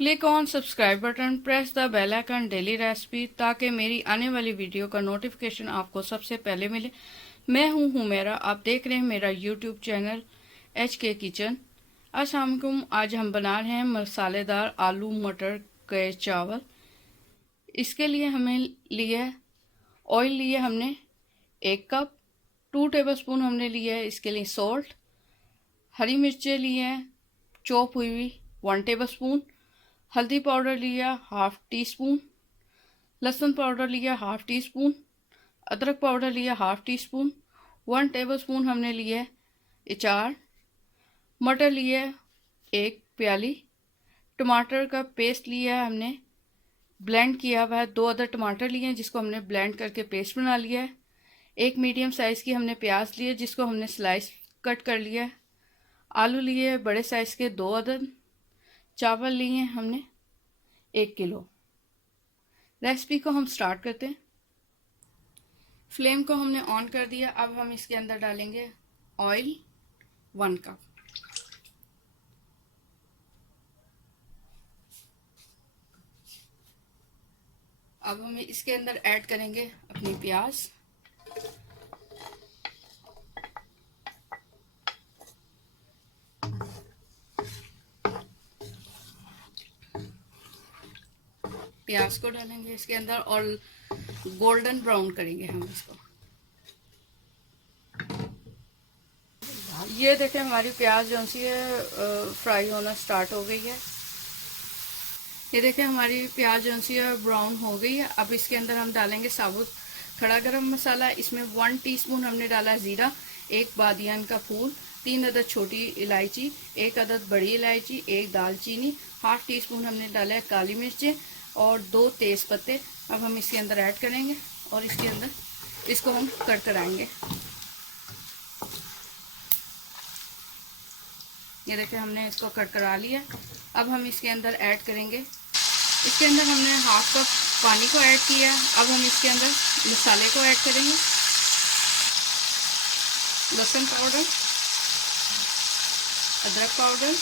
Click on subscribe button, press the bell icon daily recipe ताकि मेरी आने वाली वीडियो का नोटिफिकेशन आपको सबसे पहले मिले। मैं हूं हुमेरा, आप देख रहे हैं मेरा यूट्यूब चैनल HK किचन। अस्सलाम वालेकुम। आज हम बना रहे हैं मसालेदार आलू मटर के चावल। इसके लिए हमें लिए ऑयल लिए हमने 1 कप, 2 टेबलस्पून हमने लिए है इसके लिए सॉल्ट, हरी मिर्चें ली हैं चॉप हुई हुई 1 टेबलस्पून, हल्दी पाउडर लिया 1/2 टीस्पून, लहसुन पाउडर लिया 1/2 टीस्पून, अदरक पाउडर लिया 1/2 टीस्पून, 1 टेबलस्पून हमने लिए अचार, मटर लिए 1 प्याली, टमाटर का पेस्ट लिया है हमने ब्लेंड किया हुआ है, 2 अदर टमाटर लिए हैं जिसको हमने ब्लेंड करके पेस्ट बना लिया है। 1 मीडियम साइज़ की हमने प्याज लिए जिसको हमने स्लाइस कट कर लिया है। आलू लिए बड़े साइज़ के 2 अदद। चावल लिए हमने 1 किलो। रेसिपी को हम स्टार्ट करते हैं। फ्लेम को हमने ऑन कर दिया। अब हम इसके अंदर डालेंगे ऑयल 1 कप। अब हम इसके अंदर ऐड करेंगे अपनी प्याज। प्याज को डालेंगे इसके अंदर और गोल्डन ब्राउन करेंगे हम इसको। ये देखें हमारी प्याज जो सी है फ्राई होना स्टार्ट हो गई है। ये देखें हमारी प्याज जो सी है ब्राउन हो गई है। अब इसके अंदर हम डालेंगे साबुत खड़ा गरम मसाला। इसमें 1 टीस्पून हमने डाला ज़ीरा, 1 बादियान का फूल, 3 अदद छोटी इलायची, 1 अदद बड़ी इलायची, 1 दालचीनी, 1/2 टीस्पून हमने डाला है काली मिर्चें और 2 तेज़ पत्ते। अब हम इसके अंदर ऐड करेंगे और इसके अंदर इसको हम कड़कड़ाएंगे। ये देखिए हमने इसको कड़कड़ा लिया। अब हम इसके अंदर ऐड करेंगे, इसके अंदर हमने 1/2 कप पानी को ऐड किया। अब हम इसके अंदर मसाले को ऐड करेंगे। लहसुन पाउडर, अदरक पाउडर,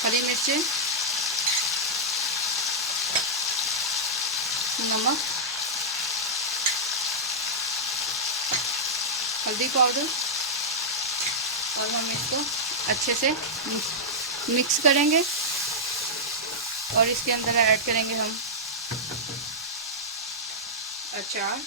हरी मिर्चें, नमक, हल्दी पाउडर और हम इसको अच्छे से मिक्स करेंगे और इसके अंदर ऐड करेंगे हम अचार,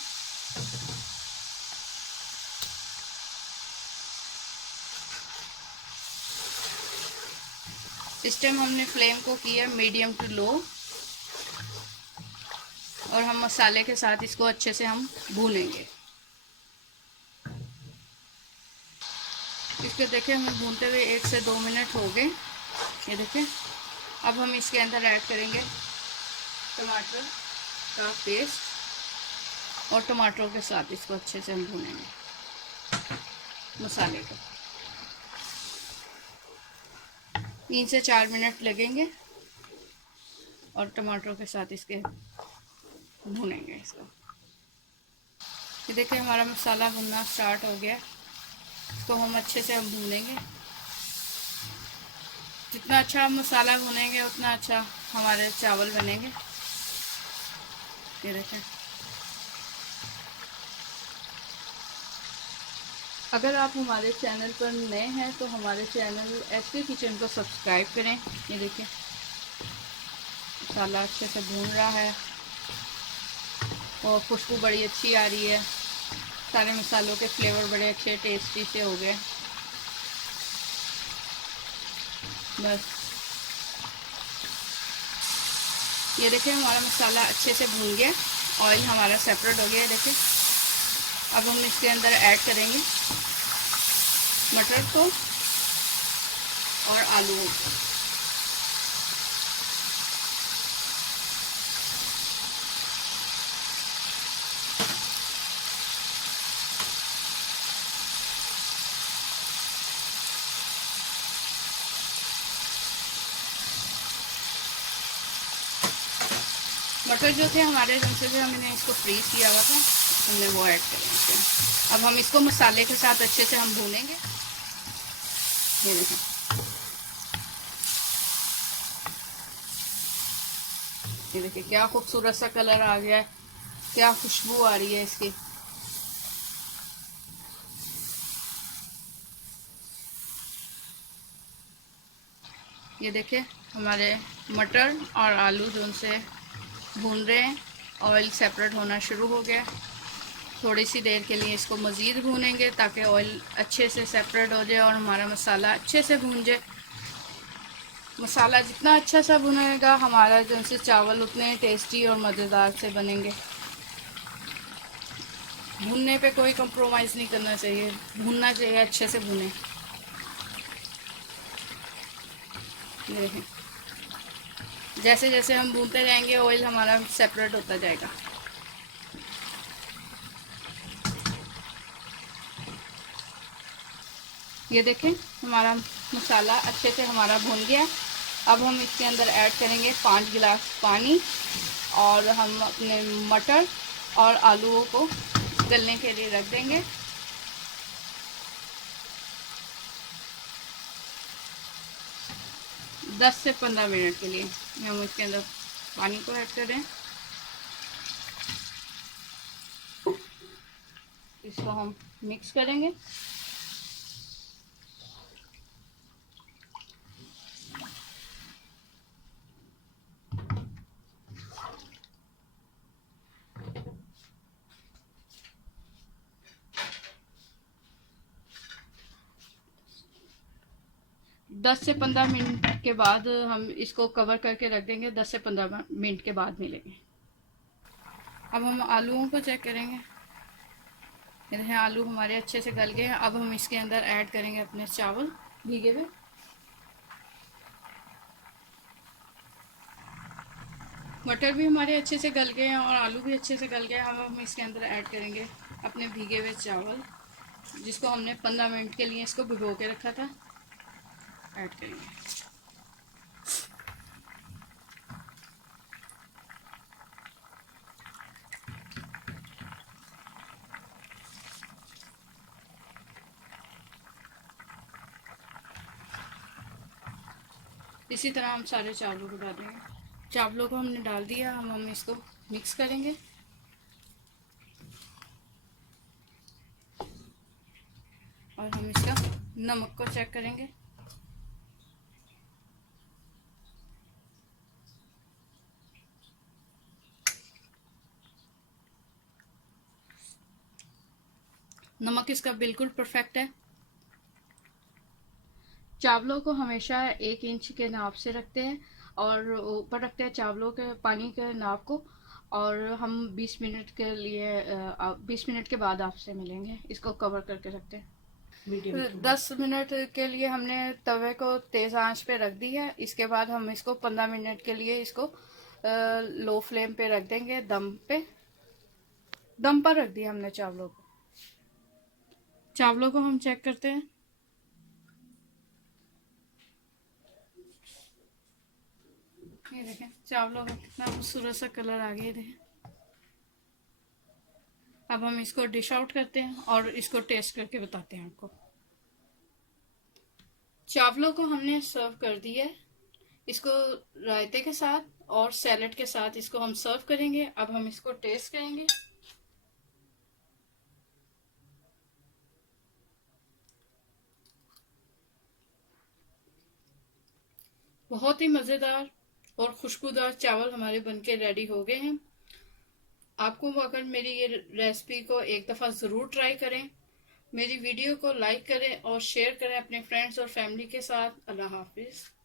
इस टाइम हमने फ्लेम को किया मीडियम टू लो और हम मसाले के साथ इसको अच्छे से हम भूनेंगे। इसको देखें हमें भूनते हुए 1 से 2 मिनट हो गए। ये देखें अब हम इसके अंदर ऐड करेंगे टमाटर का पेस्ट और टमाटरों के साथ इसको अच्छे से हम भूनेंगे मसाले को। 3 से 4 मिनट लगेंगे और टमाटरों के साथ इसके भूनेंगे इसको। ये देखिए हमारा मसाला भुनना स्टार्ट हो गया। इसको हम अच्छे से हम भूनेंगे। जितना अच्छा मसाला भुनेंगे उतना अच्छा हमारे चावल बनेंगे। ये देखें। अगर आप हमारे चैनल पर नए हैं तो हमारे चैनल HK किचन को सब्सक्राइब करें। ये देखिए मसाला अच्छे से भून रहा है और खुशबू बड़ी अच्छी आ रही है। सारे मसालों के फ्लेवर बड़े अच्छे टेस्टी से हो गए। बस ये देखिए हमारा मसाला अच्छे से भून गया, ऑयल हमारा सेपरेट हो गया है। देखिए अब हम इसके अंदर ऐड करेंगे मटर को और आलूओं को। मटर जो थे हमारे जैसे से हमने इसको फ्रीज किया हुआ था, हमने वो ऐड करेंगे। अब हम इसको मसाले के साथ अच्छे से हम भूनेंगे। ये देखें, ये देखिए क्या खूबसूरत सा कलर आ गया है, क्या खुशबू आ रही है इसकी। ये देखिए हमारे मटर और आलू जो उनसे भून रहे हैं, ऑयल सेपरेट होना शुरू हो गया। थोड़ी सी देर के लिए इसको मज़ीद भूनेंगे ताकि ऑयल अच्छे से सेपरेट हो जाए और हमारा मसाला अच्छे से भून जाए। मसाला जितना अच्छा सा भुनेगा हमारा जो से चावल उतने टेस्टी और मज़ेदार से बनेंगे। भुनने पे कोई कंप्रोमाइज़ नहीं करना चाहिए, भूनना चाहिए, अच्छे से भुने। देखें जैसे जैसे हम भूनते जाएंगे ऑयल हमारा सेपरेट होता जाएगा। ये देखें हमारा मसाला अच्छे से हमारा भुन गया। अब हम इसके अंदर ऐड करेंगे 5 गिलास पानी और हम अपने मटर और आलूओं को गलने के लिए रख देंगे। दस से 15 मिनट के लिए हम इसके अंदर पानी को ऐड कर दें। इसको हम मिक्स करेंगे। दस से 15 मिनट के बाद हम इसको कवर करके रख देंगे। 10 से 15 मिनट के बाद मिलेंगे। अब हम आलूओं को चेक करेंगे। ये देखें आलू हमारे अच्छे से गल गए हैं। अब हम इसके अंदर ऐड करेंगे अपने चावल भीगे हुए। मटर भी हमारे अच्छे से गल गए हैं और आलू भी अच्छे से गल गए हैं। अब हम इसके अंदर ऐड करेंगे अपने भीगे हुए चावल, जिसको हमने 15 मिनट के लिए इसको भिगो के रखा था। ऐड करेंगे। इसी तरह हम सारे चावलों को डालेंगे। चावलों को हमने डाल दिया। हम इसको मिक्स करेंगे। और हम इसका नमक को चेक करेंगे। नमक इसका बिल्कुल परफेक्ट है। चावलों को हमेशा 1 इंच के नाप से रखते हैं और ऊपर रखते हैं चावलों के पानी के नाप को। और हम 20 मिनट के लिए 20 मिनट के बाद आपसे मिलेंगे। इसको कवर करके रखते हैं। 10 मिनट के लिए हमने तवे को तेज़ आंच पे रख दी है। इसके बाद हम इसको 15 मिनट के लिए इसको लो फ्लेम पे रख देंगे। दम पर रख दिया हमने चावलों को। चावलों को हम चेक करते हैं। ये देखें चावलों का कितना खूबसूरत सा कलर आ गया। देखें अब हम इसको डिश आउट करते हैं और इसको टेस्ट करके बताते हैं आपको। चावलों को हमने सर्व कर दिया है। इसको रायते के साथ और सैलेड के साथ इसको हम सर्व करेंगे। अब हम इसको टेस्ट करेंगे। बहुत ही मज़ेदार और खुशबूदार चावल हमारे बनके रेडी हो गए हैं। आपको अगर मेरी ये रेसिपी को एक दफ़ा ज़रूर ट्राई करें। मेरी वीडियो को लाइक करें और शेयर करें अपने फ्रेंड्स और फैमिली के साथ। अल्लाह हाफिज़।